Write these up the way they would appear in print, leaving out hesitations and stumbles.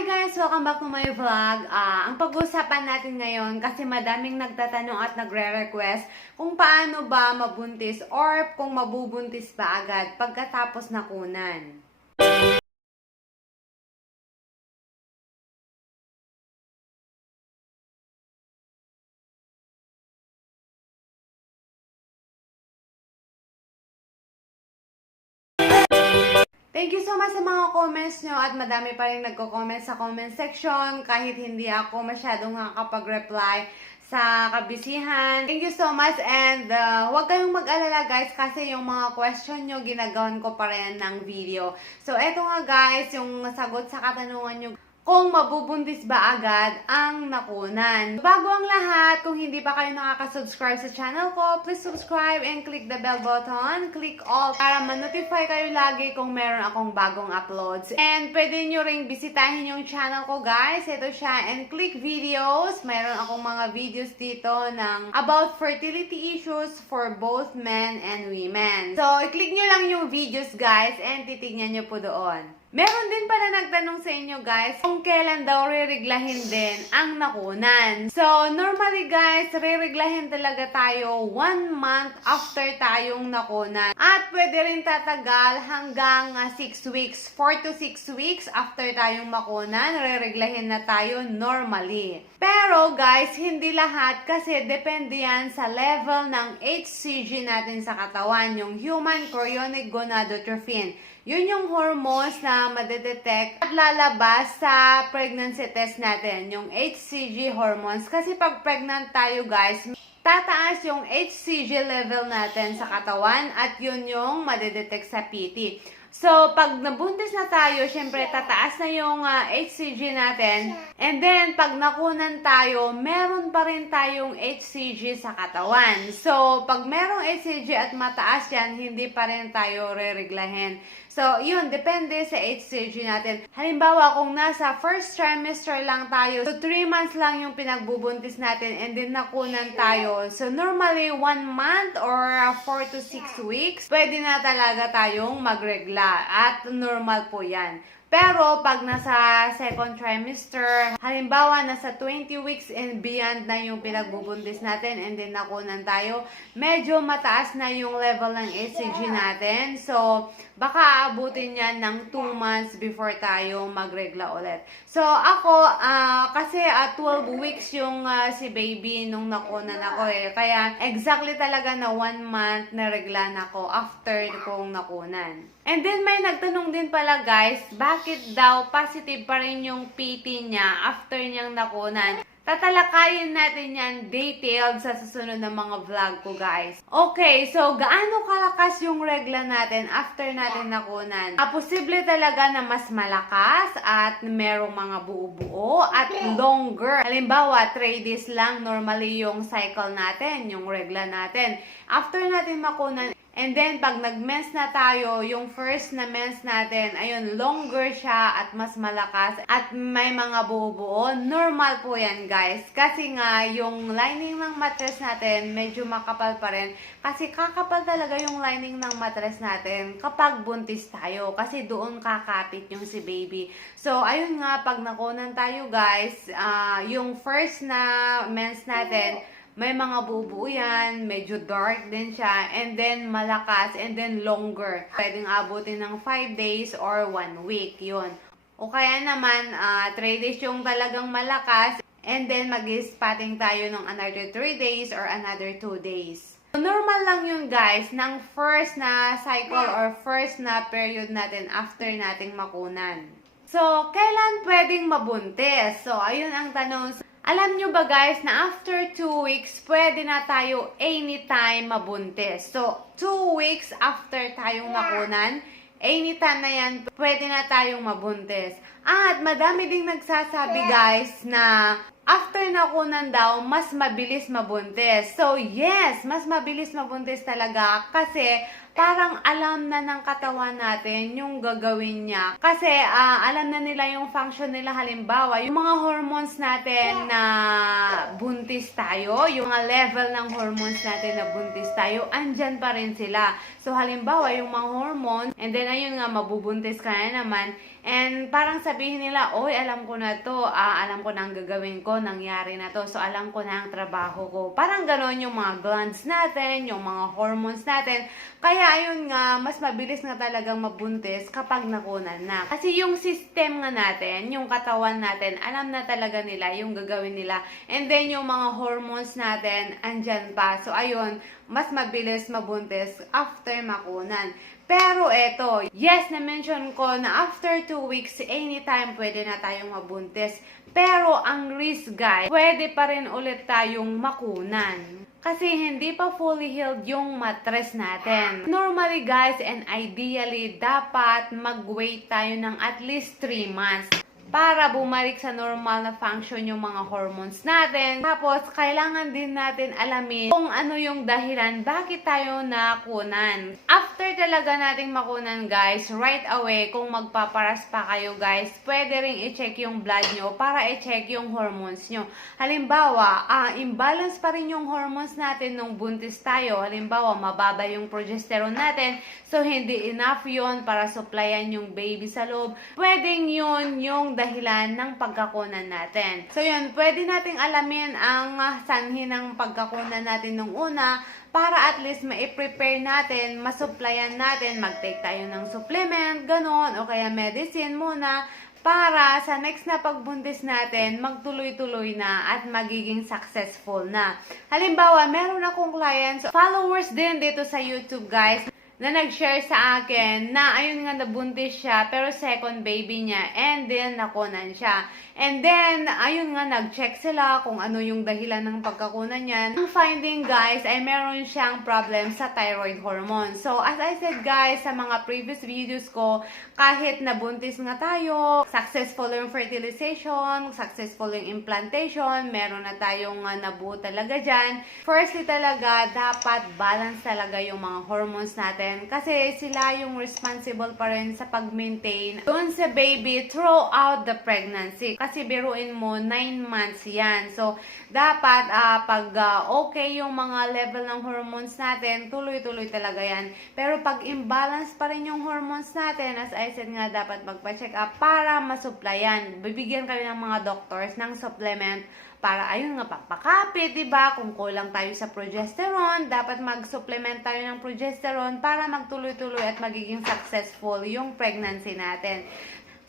Hi guys! Welcome back to my vlog. Ang pag-uusapan natin ngayon kasi madaming nagtatanong at nagre-request kung paano ba mabuntis or kung mabubuntis ba agad pagkatapos nakunan. Thank you so much sa mga comments nyo at madami pa rin nagko-comment sa comment section kahit hindi ako masyadong nakakapag-reply sa kabisihan. Thank you so much and huwag kayong mag-alala guys kasi yung mga question nyo ginagawan ko pa rin ng video. So eto nga guys yung sagot sa katanungan nyo kung mabubuntis ba agad ang nakunan. Bago ang lahat, kung hindi pa kayo nakaka-subscribe sa channel ko, please subscribe and click the bell button. Click all para ma-notify kayo lagi kung meron akong bagong uploads. And pwede nyo ring bisitahin yung channel ko guys. Ito siya. And click videos. Meron akong mga videos dito ng about fertility issues for both men and women. So, i-click nyo lang yung videos guys and titignan nyo po doon. Meron din pala nagtanong sa inyo guys kung kailan daw rereglahin din ang nakunan. So, normally guys, rereglahin talaga tayo 1 month after tayong nakunan. At pwede rin tatagal hanggang 6 weeks, 4 to 6 weeks after tayong makunan, rereglahin na tayo normally. Pero guys, hindi lahat kasi depende yan sa level ng HCG natin sa katawan, yung Human Chorionic Gonadotrophin. Yun yung hormones na madedetect at lalabas sa pregnancy test natin, yung HCG hormones. Kasi pag pregnant tayo guys, tataas yung HCG level natin sa katawan at yun yung madedetect sa PT. So, pag nabuntis na tayo, syempre tataas na yung HCG natin. And then, pag nakunan tayo, meron pa rin tayong HCG sa katawan. So, pag merong HCG at mataas yan, hindi pa rin tayo rereglahin. So, yun, depende sa HCG natin. Halimbawa, kung nasa first trimester lang tayo, so 3 months lang yung pinagbubuntis natin and then nakunan tayo. So, normally, 1 month or 4 to 6 weeks, pwede na talaga tayong magregla. At normal po yan. Pero pag nasa second trimester, halimbawa nasa 20 weeks and beyond na yung pinagbubuntis natin and then nakunan tayo, medyo mataas na yung level ng HCG natin. So, baka aabutin yan ng 2 months before tayo magregla ulit. So, ako, kasi 12 weeks yung si baby nung nakunan ako eh. Kaya, exactly talaga na 1 month na regla na ako after kong nakunan. And then, may nagtanong din pala guys, bakit daw positive pa rin yung PT niya after niyang nakunan? Tatalakayin natin yan detailed sa susunod na mga vlog ko guys. Okay, so gaano kalakas yung regla natin after natin nakunan? Posible talaga na mas malakas at merong mga buo-buo at longer. Halimbawa, 3 days lang normally yung cycle natin, yung regla natin. After natin makunan, and then, pag nag-mens na tayo, yung first na mens natin, ayun, longer siya at mas malakas at may mga buo-buo. Normal po yan, guys. Kasi nga, yung lining ng mattress natin, medyo makapal pa rin. Kasi kakapal talaga yung lining ng mattress natin kapag buntis tayo. Kasi doon kakapit yung si baby. So, ayun nga, pag nakunan tayo, guys, yung first na mens natin, may mga bubuo yan, medyo dark din siya, and then malakas, and then longer. Pwedeng abutin ng 5 days or 1 week, yun. O kaya naman, 3 days yung talagang malakas, and then mag-spotting tayo ng another 3 days or another 2 days. Normal lang yun guys, ng first na cycle or first na period natin after nating makunan. So, kailan pwedeng mabuntis? So, ayun ang tanong. Alam nyo ba guys na after 2 weeks, pwede na tayo anytime mabuntis. So, 2 weeks after tayong nakunan, anytime na yan, pwede na tayong mabuntis. At madami ding nagsasabi guys na after nakunan daw, mas mabilis mabuntis. So, yes, mas mabilis mabuntis talaga kasi parang alam na ng katawan natin yung gagawin niya. Kasi alam na nila yung function nila. Halimbawa, yung mga hormones natin na buntis tayo, yung mga level ng hormones natin na buntis tayo, andyan pa rin sila. So, halimbawa, yung mga hormones, and then ayun nga, mabubuntis ka na naman, And parang sabihin nila, oy, alam ko na to, alam ko na ang gagawin ko, nangyari na to, so alam ko na ang trabaho ko. Parang ganon yung mga glands natin, yung mga hormones natin. Kaya ayun nga, mas mabilis nga talagang mabuntis kapag nakunan na. Kasi yung system nga natin, yung katawan natin, alam na talaga nila yung gagawin nila. And then yung mga hormones natin, andyan pa. So ayun, mas mabilis mabuntis after makunan. Pero eto, yes, na-mention ko na after 2 weeks, anytime pwede na tayong mabuntis. Pero ang risk, guys, pwede pa rin ulit tayong makunan. Kasi hindi pa fully healed yung mattress natin. Normally, guys, and ideally, dapat mag-wait tayo ng at least 3 months. Para bumalik sa normal na function yung mga hormones natin. Tapos, kailangan din natin alamin kung ano yung dahilan bakit tayo nakunan. After talaga nating makunan, guys, right away, kung magpaparas pa kayo, guys, pwede rin i-check yung blood nyo para i-check yung hormones nyo. Halimbawa, imbalance pa rin yung hormones natin nung buntis tayo. Halimbawa, mababa yung progesterone natin. So, hindi enough yun para supplyan yung baby sa loob. Pwedeng yun yung dahilan ng pagkakunan natin. So yun, pwede nating alamin ang sanhi ng pagkakunan natin nung una para at least ma-prepare natin, masupplyan natin, mag-take tayo ng supplement, ganon, o kaya medicine muna para sa next na pagbuntis natin, magtuloy-tuloy na at magiging successful na. Halimbawa, meron akong clients, followers din dito sa YouTube, guys, na nag-share sa akin na ayun nga nabuntis siya pero second baby niya and then nakunan siya. And then, ayun nga, nag-check sila kung ano yung dahilan ng pagkakunan niya. Ang finding, guys, ay meron siyang problem sa thyroid hormone. So, as I said, guys, sa mga previous videos ko, kahit nabuntis nga tayo, successful yung fertilization, successful yung implantation, meron na tayong nabuo talaga dyan. Firstly talaga, dapat balance talaga yung mga hormones natin kasi sila yung responsible pa rin sa pag-maintain doon sa baby throughout the pregnancy. Kasi biruin mo, 9 months yan. So, dapat pag okay yung mga level ng hormones natin, tuloy-tuloy talaga yan. Pero pag imbalance pa rin yung hormones natin, as I said nga, dapat magpa-check up para masupplyan. Bibigyan kayo ng mga doctors ng supplement para ayun nga papakapit, diba? Kung kulang tayo sa progesterone, dapat mag-supplement tayo ng progesterone para magtuloy-tuloy at magiging successful yung pregnancy natin.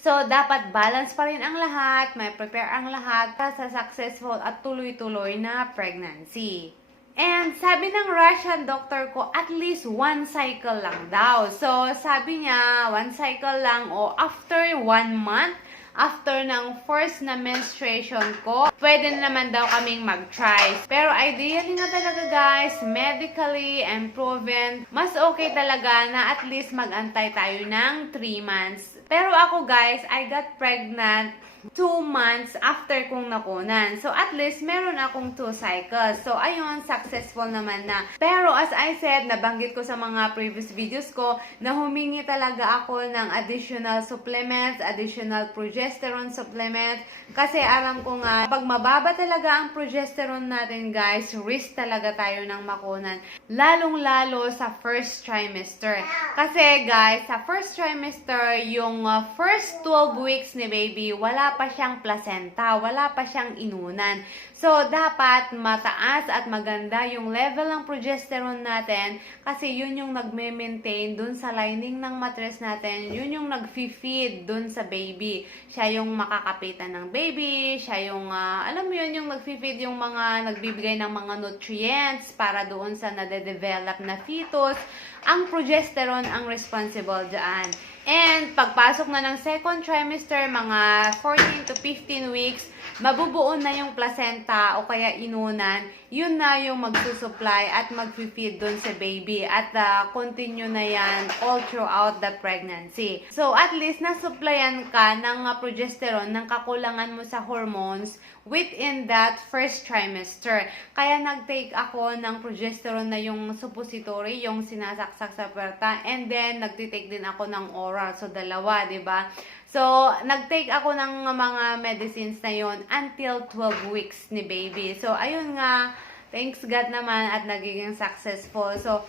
So, dapat balance pa rin ang lahat, may prepare ang lahat para sa successful at tuloy-tuloy na pregnancy. And sabi ng Russian doctor ko, at least 1 cycle lang daw. So, sabi niya, 1 cycle lang o after 1 month, after ng first na menstruation ko, pwede na naman daw kaming mag-try. Pero ideally nga talaga, guys, medically and proven, mas okay talaga na at least mag-antay tayo ng 3 months. Pero ako, guys, I got pregnant 2 months after kong nakunan. So, at least, meron akong 2 cycles. So, ayun, successful naman na. Pero, as I said, nabanggit ko sa mga previous videos ko, na humingi talaga ako ng additional supplements, additional progesterone supplement. Kasi, alam ko nga, pag mababa talaga ang progesterone natin, guys, risk talaga tayo ng makunan. Lalong-lalo sa first trimester. Kasi, guys, sa first trimester, yung first 12 weeks ni baby, wala pa siyang placenta, wala pa siyang inunan. So, dapat mataas at maganda yung level ng progesterone natin kasi yun yung nagme-maintain dun sa lining ng mattress natin, yun yung nag-feed dun sa baby. Siya yung makakapitan ng baby, siya yung, alam mo yun, yung nag-feed yung mga, nagbibigay ng mga nutrients para doon sa nade-develop na fetus. Ang progesterone ang responsible dyan. And pagpasok na ng second trimester, mga 14 to 15 weeks, mabubuo na yung placenta o kaya inunan, yun na yung magsusupply at mag-feed dun sa baby at continue na yan all throughout the pregnancy. So at least nasupplyan ka ng progesterone, ng kakulangan mo sa hormones within that first trimester. Kaya nag-take ako ng progesterone na yung suppository, yung sinasaksak sa puwerta, and then nagtitake din ako ng oral. So dalawa, 'di ba? So, nag-take ako ng mga medicines na yon until 12 weeks ni baby. So, ayun nga, thanks God naman at nagiging successful. So,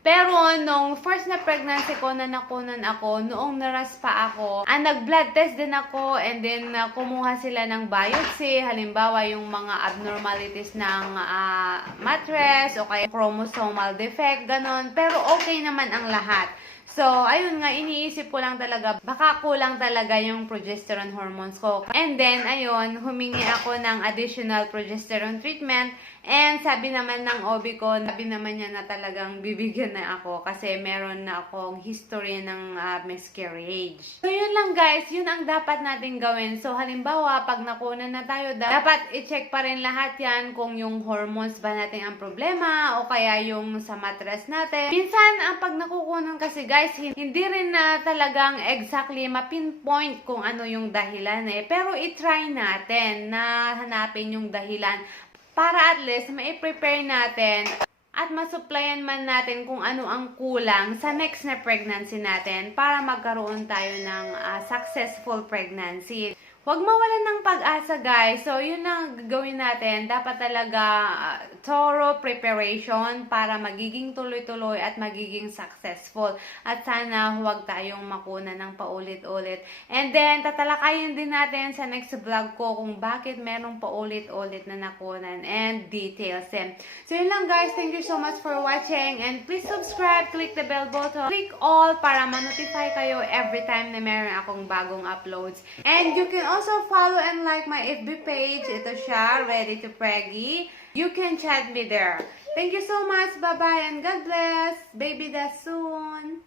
Pero nung first na pregnancy ko na nakunan ako, noong naras pa ako, nag-blood test din ako and then kumuha sila ng biopsy, halimbawa yung mga abnormalities ng mattress o kaya chromosomal defect, ganon. Pero okay naman ang lahat. So, ayun nga, iniisip ko lang talaga, baka kulang talaga yung progesterone hormones ko. And then, ayun, humingi ako ng additional progesterone treatment. And sabi naman ng OB ko, sabi naman niya na talagang bibigyan na ako kasi meron na akong history ng miscarriage. So, yun lang guys, yun ang dapat natin gawin. So, halimbawa, pag nakunan na tayo, dapat i-check pa rin lahat yan kung yung hormones ba natin ang problema o kaya yung sa mattress natin. Minsan, pag nakukunan kasi guys, hindi rin na talagang exactly mapinpoint kung ano yung dahilan Pero i-try natin na hanapin yung dahilan para at least ma-prepare natin at masupplyan man natin kung ano ang kulang sa next na pregnancy natin para magkaroon tayo ng successful pregnancy. Huwag mawalan ng pag-asa guys. So, yun ang gagawin natin. Dapat talaga thorough preparation para magiging tuloy-tuloy at magiging successful. At sana huwag tayong makuna ng paulit-ulit. And then, tatalakayin din natin sa next vlog ko kung bakit merong paulit-ulit na nakunan and details. So, yun lang guys. Thank you so much for watching. And please subscribe, click the bell button, click all para ma-notify kayo every time na meron akong bagong uploads. And you can also follow and like my FB page. Ito siya, Ready to Preggy. You can chat me there. Thank you so much. Bye-bye and God bless. Baby, that's soon.